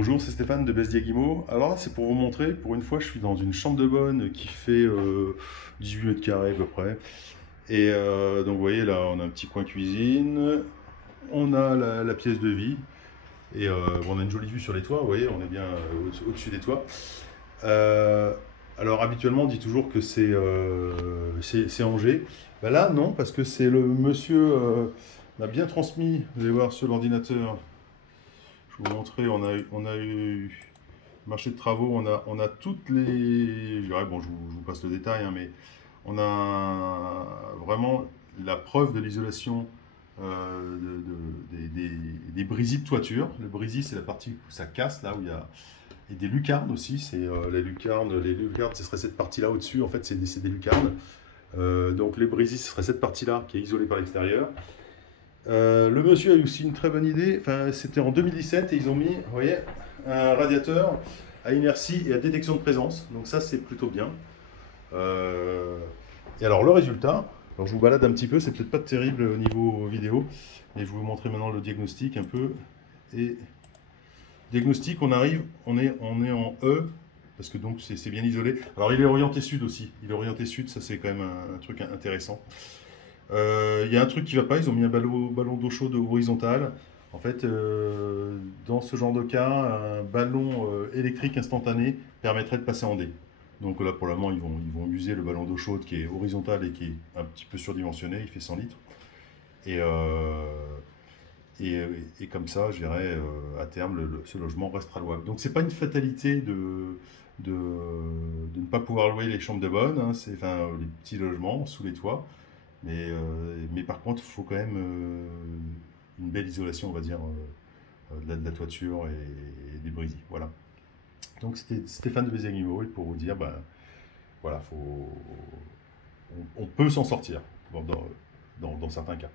Bonjour, c'est Stéphane de Besdia-Guimau. Alors là, c'est pour vous montrer, pour une fois, je suis dans une chambre de bonne qui fait 18 mètres carrés à peu près. Et donc vous voyez, là, on a un petit coin cuisine, on a la pièce de vie, et bon, on a une jolie vue sur les toits, vous voyez, on est bien au-dessus des toits. Euh, alors habituellement, on dit toujours que c'est Angers. Ben là, non, parce que c'est le monsieur m'a bien transmis, vous allez voir sur l'ordinateur. Je vais vous montrer, on a eu marché de travaux, on a toutes les. Je dirais, bon, je vous passe le détail, hein, mais on a vraiment la preuve de l'isolation des brésis de toiture. Le brésis, c'est la partie où ça casse, là où il y a. Et des lucarnes aussi, c'est les lucarnes, ce serait cette partie-là au-dessus, en fait, c'est des lucarnes. Donc les brésis, ce serait cette partie-là qui est isolée par l'extérieur. Le monsieur a eu aussi une très bonne idée. Enfin, c'était en 2017 et ils ont mis, vous voyez, un radiateur à inertie et à détection de présence. Donc ça, c'est plutôt bien. Euh, et alors le résultat, alors je vous balade un petit peu, c'est peut-être pas terrible au niveau vidéo, mais je vais vous montrer maintenant le diagnostic un peu. Et diagnostic, on est en E. Parce que donc c'est bien isolé. Alors il est orienté sud aussi. Il est orienté sud, ça c'est quand même un truc intéressant. Il y a un truc qui va pas, ils ont mis un ballon d'eau chaude horizontal. En fait, dans ce genre de cas, un ballon électrique instantané permettrait de passer en D. Donc là, pour le moment, ils vont user le ballon d'eau chaude qui est horizontal et qui est un petit peu surdimensionné, il fait 100 litres. Et, euh, et, et comme ça, je dirais, à terme, ce logement restera louable. Donc c'est pas une fatalité de, de ne pas pouvoir louer les chambres de bonne, hein, enfin, les petits logements sous les toits. Mais par contre, il faut quand même une belle isolation, on va dire, de la toiture et des brésis. Voilà. Donc c'était Stéphane de Béziers-Guimau, et pour vous dire, ben, voilà, on peut s'en sortir dans certains cas.